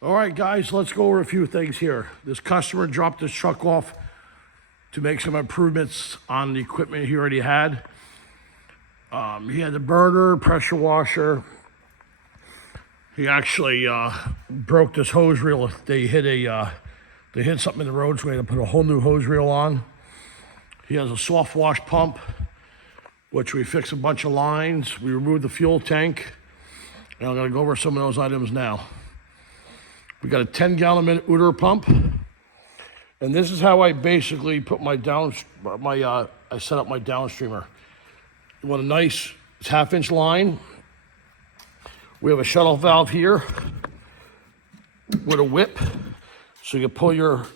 All right, guys, let's go over a few things here. This customer dropped his truck off to make some improvements on the equipment he already had. He had the burner, pressure washer. He actually broke this hose reel. They hit something in the road, so we had to put a whole new hose reel on. He has a soft wash pump, which we fixed a bunch of lines. We removed the fuel tank, and I'm gonna go over some of those items now. We got a 10-gallon minute Uter pump, and this is how I basically put my I set up my downstreamer. You want a nice half-inch line. We have a shut off valve here with a whip, so you can pull your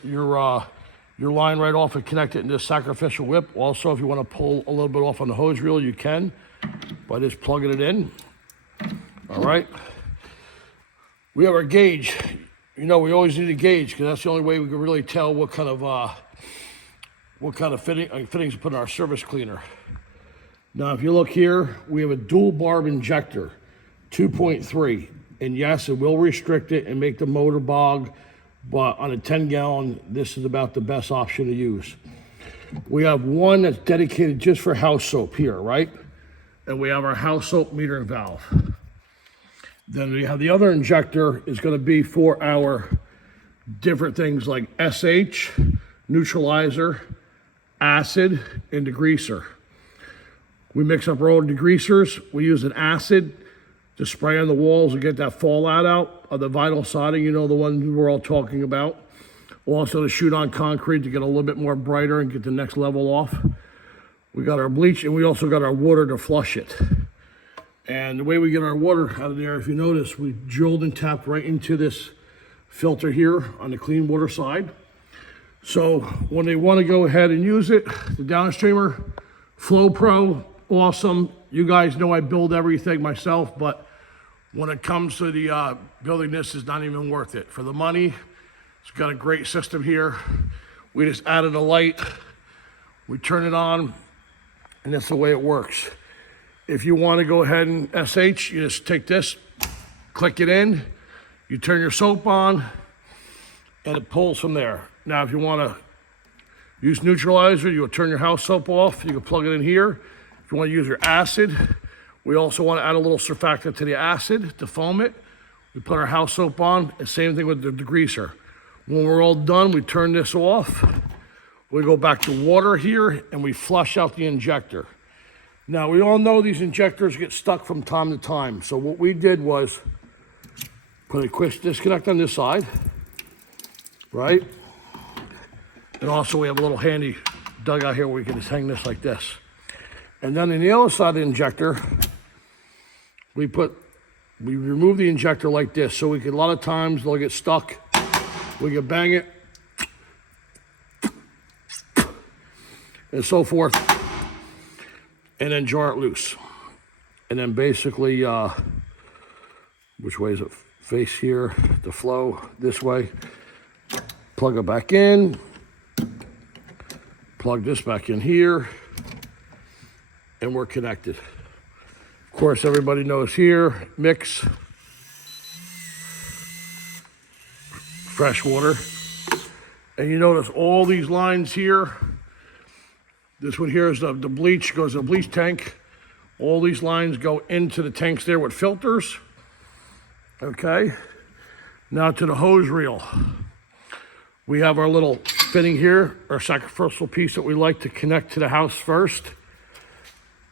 line right off and connect it into this sacrificial whip. Also, if you want to pull a little bit off on the hose reel, you can by just plugging it in. All right. We have our gauge. You know, we always need a gauge because that's the only way we can really tell what kind of fittings to put in our service cleaner. Now, if you look here, we have a dual barb injector, 2.3, and yes, it will restrict it and make the motor bog, but on a 10-gallon, this is about the best option to use. We have one that's dedicated just for house soap here, right? And we have our house soap metering valve. Then we have the other injector is going to be for our different things like SH, neutralizer, acid, and degreaser. We mix up our own degreasers. We use an acid to spray on the walls and get that fallout out of the vinyl siding, you know, the one we're all talking about. Also to shoot on concrete to get a little bit more brighter and get the next level off. We got our bleach, and we also got our water to flush it. And the way we get our water out of there, if you notice, we drilled and tapped right into this filter here on the clean water side. So when they want to go ahead and use it, the downstreamer, Flow Pro, awesome. You guys know I build everything myself, but when it comes to the building this, is not even worth it. For the money, it's got a great system here. We just added a light, we turn it on, and that's the way it works. If you want to go ahead and SH, you just take this, click it in, you turn your soap on, and it pulls from there. Now, if you want to use neutralizer, you'll turn your house soap off, you can plug it in here. If you want to use your acid, we also want to add a little surfactant to the acid to foam it. We put our house soap on, and same thing with the degreaser. When we're all done, we turn this off. We go back to water here, and we flush out the injector. Now, we all know these injectors get stuck from time to time. So what we did was put a quick disconnect on this side, right? And also we have a little handy dugout here where we can just hang this like this. And then on the other side of the injector, we remove the injector like this. So we can, a lot of times they'll get stuck. We can bang it and so forth. And then jar it loose. And then basically, which way is it? Face here, the flow, this way. Plug it back in. Plug this back in here. And we're connected. Of course, everybody knows here, mix. Fresh water. And you notice all these lines here. This one here is the bleach, goes to the bleach tank. All these lines go into the tanks there with filters. Okay. Now to the hose reel. We have our little fitting here, our sacrificial piece that we like to connect to the house first.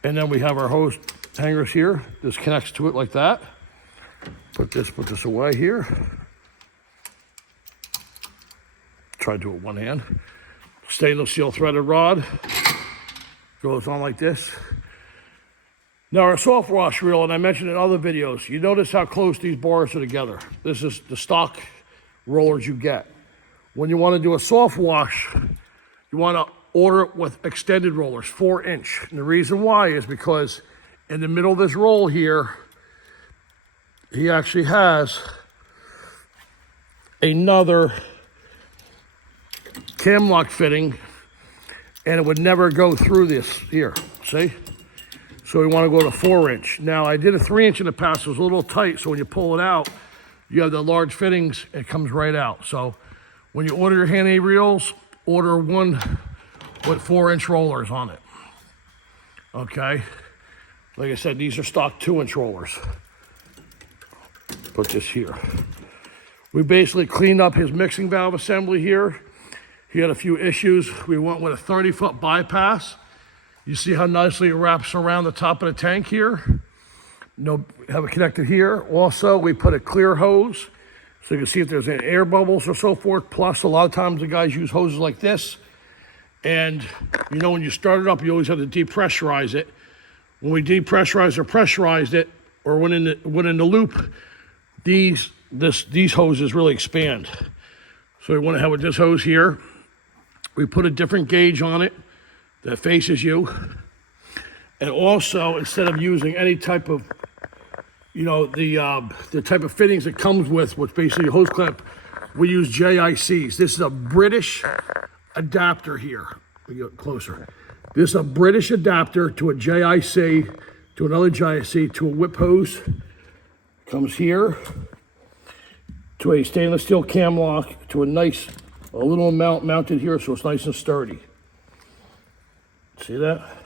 And then we have our hose hangers here. This connects to it like that. Put this away here. Try to do it with one hand. Stainless steel threaded rod. Goes on like this. Now our soft wash reel, and I mentioned in other videos, you notice how close these bars are together. This is the stock rollers you get. When you want to do a soft wash, you want to order it with extended rollers, 4-inch. And the reason why is because in the middle of this roll here, he actually has another cam lock fitting, and it would never go through this here, see? So we want to go to 4-inch. Now, I did a 3-inch in the past, it was a little tight, so when you pull it out, You have the large fittings, it comes right out. So when you order your Hand-A reels, order one with 4-inch rollers on it. Okay? Like I said, these are stock 2-inch rollers. Put this here. We basically cleaned up his mixing valve assembly here. He had a few issues. We went with a 30-foot bypass. You see how nicely it wraps around the top of the tank here? No, have it connected here. Also, we put a clear hose so you can see if there's any air bubbles or so forth. Plus, a lot of times the guys use hoses like this. And you know, when you start it up, you always have to depressurize it. When we depressurized or pressurized it, or went in the loop, these hoses really expand. So we want to have with this hose here. We put a different gauge on it that faces you. And also, instead of using any type of, you know, the type of fittings it comes with, which basically a hose clamp, we use JICs. This is a British adapter here. We get closer. This is a British adapter to a JIC, to another JIC, to a whip hose. Comes here, to a stainless steel cam lock, to a little mount mounted here so it's nice and sturdy. See that?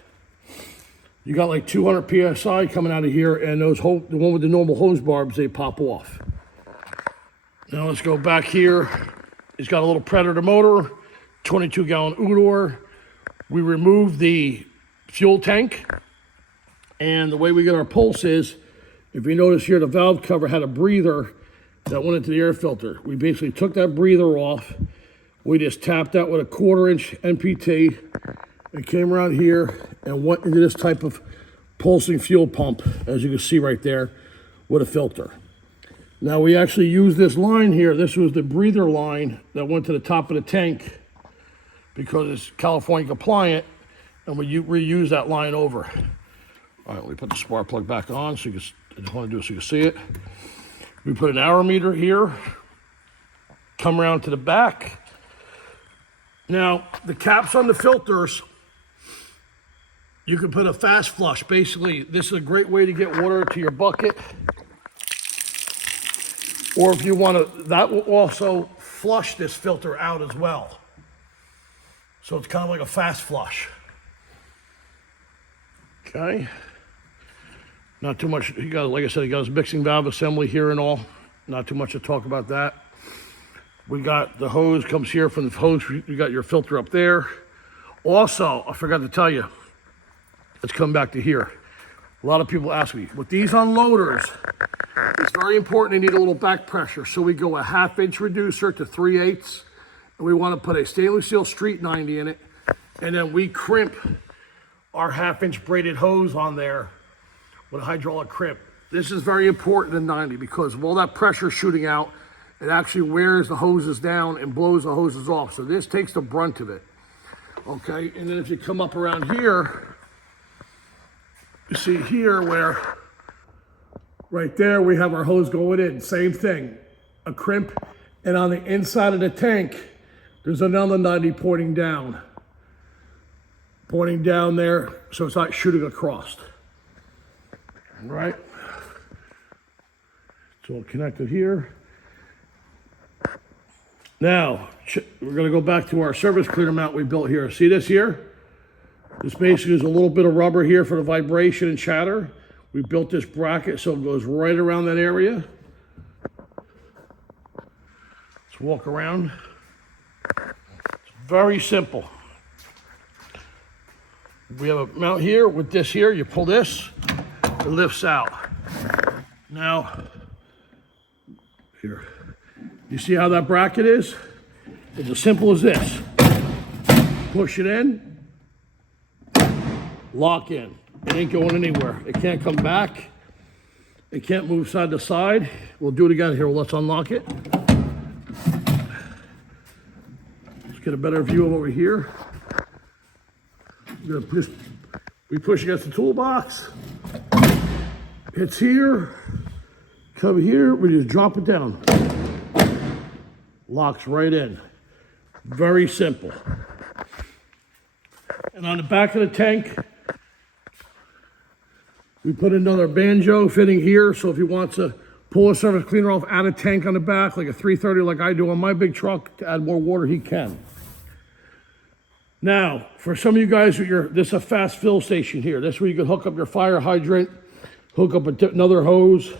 You got like 200 PSI coming out of here, and the one with the normal hose barbs, they pop off. Now let's go back here. It's got a little Predator motor, 22-gallon Udor. We removed the fuel tank, and the way we get our pulse is, if you notice here, the valve cover had a breather that went into the air filter. We basically took that breather off. We just tapped that with a 1/4-inch NPT and came around here and went into this type of pulsing fuel pump, as you can see right there, with a filter. Now we actually use this line here. This was the breather line that went to the top of the tank because it's California compliant, and we reuse that line over. All right, we put the spark plug back on so you can, I just want to do it so you can see it. We put an hour meter here, come around to the back. Now, the caps on the filters, you can put a fast flush. Basically, this is a great way to get water to your bucket. Or if you want to, that will also flush this filter out as well. So it's kind of like a fast flush. Okay. Not too much, he got, like I said, he got his mixing valve assembly here and all. Not too much to talk about that. We got the hose comes here from the hose. You got your filter up there. Also, I forgot to tell you, let's come back to here. A lot of people ask me, with these unloaders, it's very important they need a little back pressure. So we go a 1/2-inch reducer to 3/8, and we want to put a stainless steel Street 90 in it. And then we crimp our 1/2-inch braided hose on there with a hydraulic crimp. This is very important in 90 because of all that pressure shooting out, it actually wears the hoses down and blows the hoses off. So this takes the brunt of it. Okay, and then if you come up around here, you see here where, right there, we have our hose going in. Same thing, a crimp. And on the inside of the tank, there's another 90 pointing down. Pointing down there, so it's not shooting across. All right? It's all connected here. Now, we're gonna go back to our surface cleaner mount we built here. See this here? This basically is a little bit of rubber here for the vibration and chatter. We built this bracket so it goes right around that area. Let's walk around. It's very simple. We have a mount here with this here. You pull this, it lifts out. Now, here. You see how that bracket is? It's as simple as this. Push it in. Lock in. It ain't going anywhere. It can't come back. It can't move side to side. We'll do it again here. Let's unlock it. Let's get a better view of over here. We push against the toolbox. It's here. Come here. We just drop it down. Locks right in. Very simple. And on the back of the tank, we put another banjo fitting here, so if you want to pull a surface cleaner off, add a tank on the back, like a 330 like I do on my big truck, to add more water, he can. Now, for some of you guys, this is a fast fill station here. This is where you can hook up your fire hydrant, hook up another hose.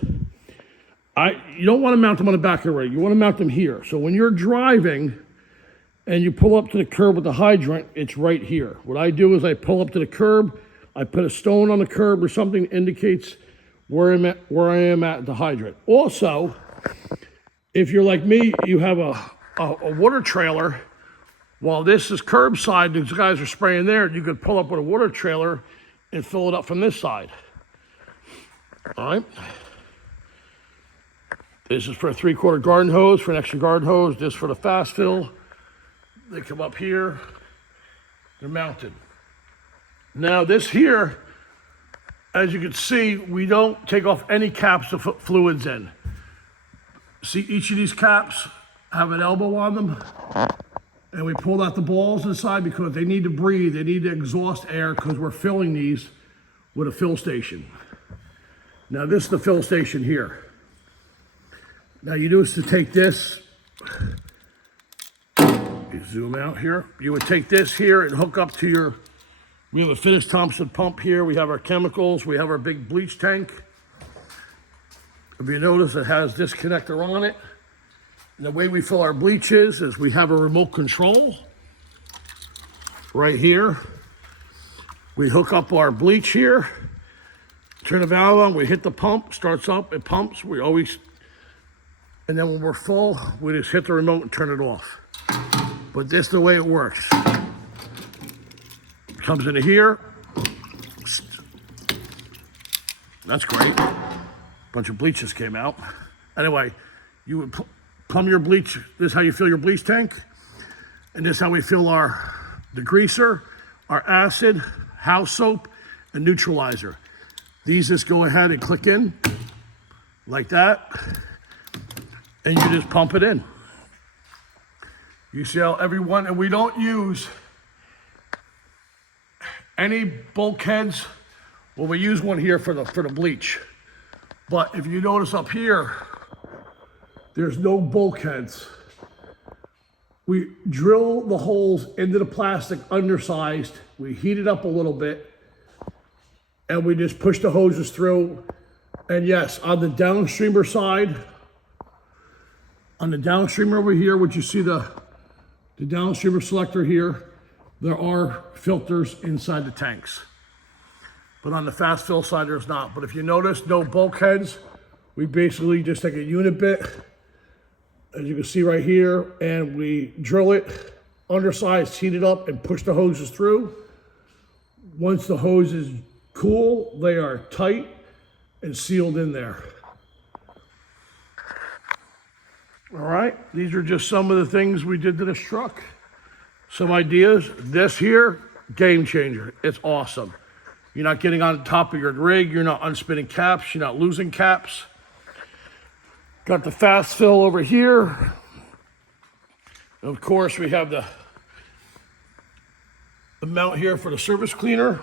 You don't want to mount them on the back of the rig. You want to mount them here. So when you're driving and you pull up to the curb with the hydrant, it's right here. What I do is I pull up to the curb, I put a stone on the curb or something that indicates where I am at the hydrant. Also, if you're like me, you have a water trailer. While this is curbside, these guys are spraying there, you could pull up with a water trailer and fill it up from this side. All right. This is for a 3/4 garden hose, for an extra garden hose. This for the fast fill. They come up here, they're mounted. Now this here, as you can see, we don't take off any caps to put fluids in. See, each of these caps have an elbow on them. And we pulled out the balls inside because they need to breathe. They need to exhaust air because we're filling these with a fill station. Now this is the fill station here. Now you do is to take this, you zoom out here. You would take this here and hook up to we have a Finis Thompson pump here. We have our chemicals. We have our big bleach tank. If you notice, it has this connector on it. And the way we fill our bleach is we have a remote control right here. We hook up our bleach here, turn the valve on, we hit the pump, starts up, it pumps, and then when we're full, we just hit the remote and turn it off. But this is the way it works. Comes into here. That's great. Bunch of bleach just came out. Anyway, you would plumb your bleach. This is how you fill your bleach tank. And this is how we fill the degreaser, our acid, house soap, and neutralizer. These just go ahead and click in like that. And you just pump it in. You see how everyone, and we don't use any bulkheads. Well, we use one here for the bleach. But if you notice up here, there's no bulkheads. We drill the holes into the plastic undersized. We heat it up a little bit and we just push the hoses through. And yes, on the downstreamer side, on the downstreamer over here, which you see the downstreamer selector here, there are filters inside the tanks. But on the fast fill side, there's not. But if you notice, no bulkheads. We basically just take a unit bit, as you can see right here, and we drill it, undersized, heat it up, and push the hoses through. Once the hose is cool, they are tight and sealed in there. All right, these are just some of the things we did to this truck. Some ideas. This here, game changer. It's awesome. You're not getting on top of your rig. You're not unspinning caps. You're not losing caps. Got the fast fill over here. Of course, we have the mount here for the surface cleaner.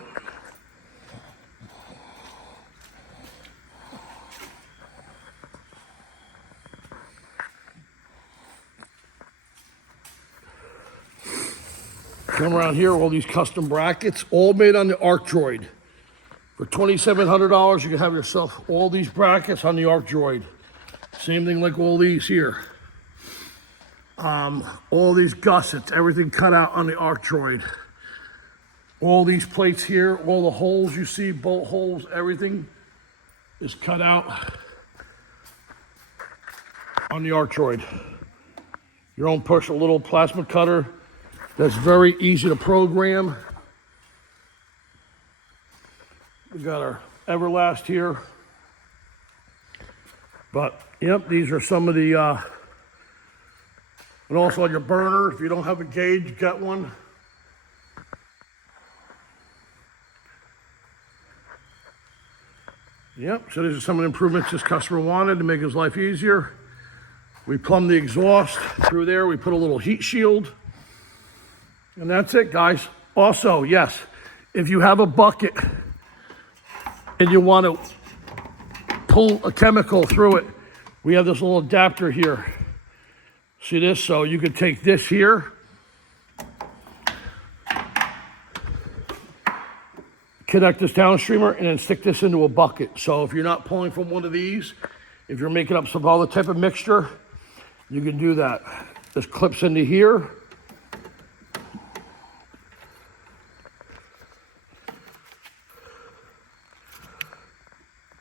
Come around here, all these custom brackets, all made on the ArcDroid. For $2,700, you can have yourself all these brackets on the ArcDroid. Same thing like all these here. All these gussets, everything cut out on the ArcDroid. All these plates here, all the holes you see, bolt holes, everything is cut out on the ArcDroid. Your own personal little plasma cutter. That's very easy to program. We got our Everlast here. But, yep, these are some of the, and also on your burner, if you don't have a gauge, get one. Yep, so these are some of the improvements this customer wanted to make his life easier. We plumbed the exhaust through there. We put a little heat shield. And that's it, guys. Also, yes, if you have a bucket and you want to pull a chemical through it, we have this little adapter here. See this? So you could take this here, connect this downstreamer, and then stick this into a bucket. So if you're not pulling from one of these, if you're making up some other type of mixture, you can do that. This clips into here.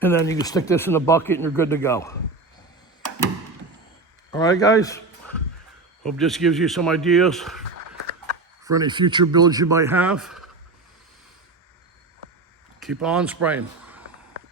And then you can stick this in a bucket and you're good to go. All right, guys. Hope this gives you some ideas for any future builds you might have. Keep on spraying.